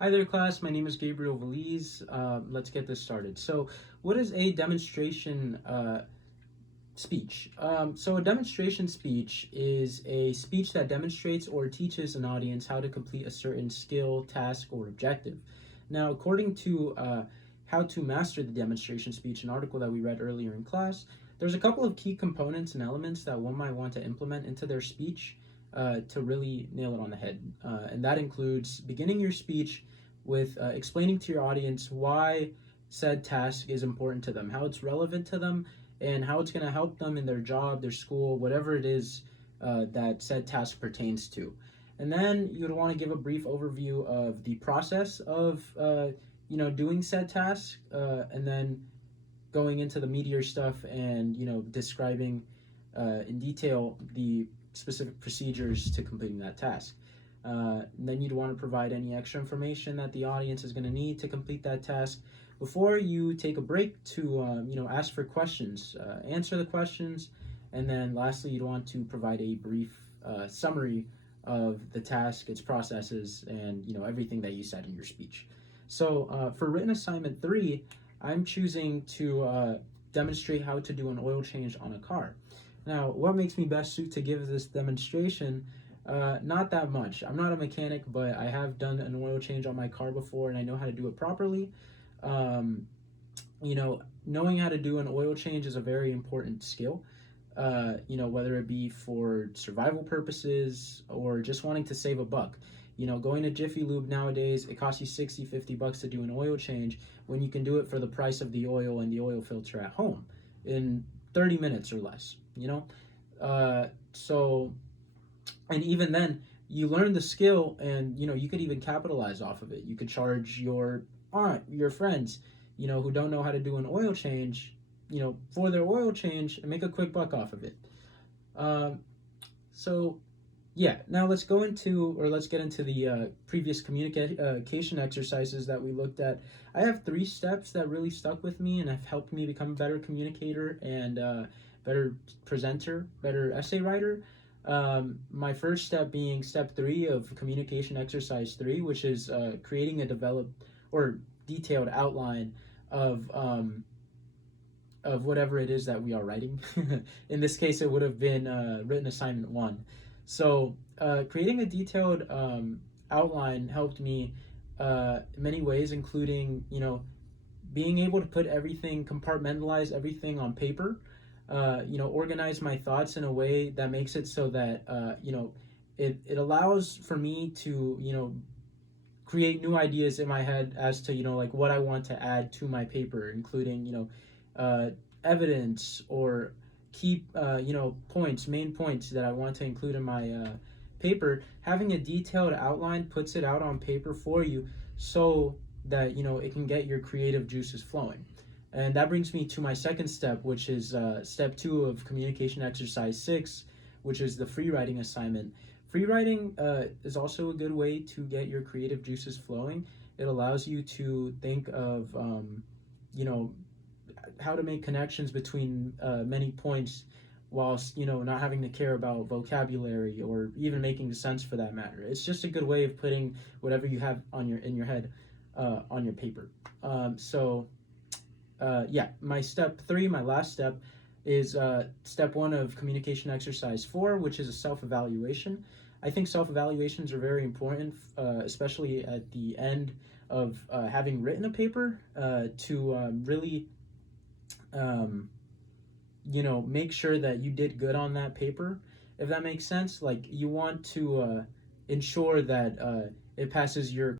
Hi there, class. My name is Gabriel Veliz. Let's get this started. So, what is a demonstration speech? So, a demonstration speech is a speech that demonstrates or teaches an audience how to complete a certain skill, task, or objective. Now, according to How to Master the Demonstration Speech, an article that we read earlier in class, there's a couple of key components and elements that one might want to implement into their speech to really nail it on the head. And that includes beginning your speech with explaining to your audience why said task is important to them, how it's relevant to them, and how it's going to help them in their job, their school, whatever it is that said task pertains to. And then you'd want to give a brief overview of the process of doing said task, and then going into the meatier stuff and describing in detail the specific procedures to completing that task. Then you'd want to provide any extra information that the audience is going to need to complete that task before you take a break to ask for questions, answer the questions, and then lastly you'd want to provide a brief summary of the task, its processes, and everything that you said in your speech. So for written assignment 3, I'm choosing to demonstrate how to do an oil change on a car. Now, what makes me best suited to give this demonstration? Not that much. I'm not a mechanic, but I have done an oil change on my car before, and I know how to do it properly. Um, Knowing how to do an oil change is a very important skill. Whether it be for survival purposes or just wanting to save a buck. Going to Jiffy Lube nowadays, it costs you 60, $50 to do an oil change when you can do it for the price of the oil and the oil filter at home in 30 minutes or less, So, and even then, you learn the skill and, you could even capitalize off of it. You could charge your aunt, your friends, who don't know how to do an oil change, for their oil change and make a quick buck off of it. Um, so yeah, now let's get into the previous communication exercises that we looked at. I have 3 steps that really stuck with me and have helped me become a better communicator and better presenter, better essay writer. My first step being step 3 of communication exercise 3, which is creating a developed or detailed outline of whatever it is that we are writing. In this case, it would have been written assignment 1. So creating a detailed outline helped me in many ways, including being able to put everything, compartmentalize everything on paper. Organize my thoughts in a way that makes it so that it allows for me to create new ideas in my head as to like what I want to add to my paper, including evidence or key points, main points that I want to include in my paper. Having a detailed outline puts it out on paper for you, so that it can get your creative juices flowing. And that brings me to my second step, which is step 2 of communication exercise 6, which is the free writing assignment. Free writing is also a good way to get your creative juices flowing. It allows you to think of, how to make connections between many points whilst not having to care about vocabulary or even making sense for that matter. It's just a good way of putting whatever you have in your head on your paper. My step 3, my last step, is step 1 of communication exercise 4, which is a self-evaluation. I think self-evaluations are very important, especially at the end of having written a paper, to really make sure that you did good on that paper, if that makes sense. Like, you want to ensure that it passes your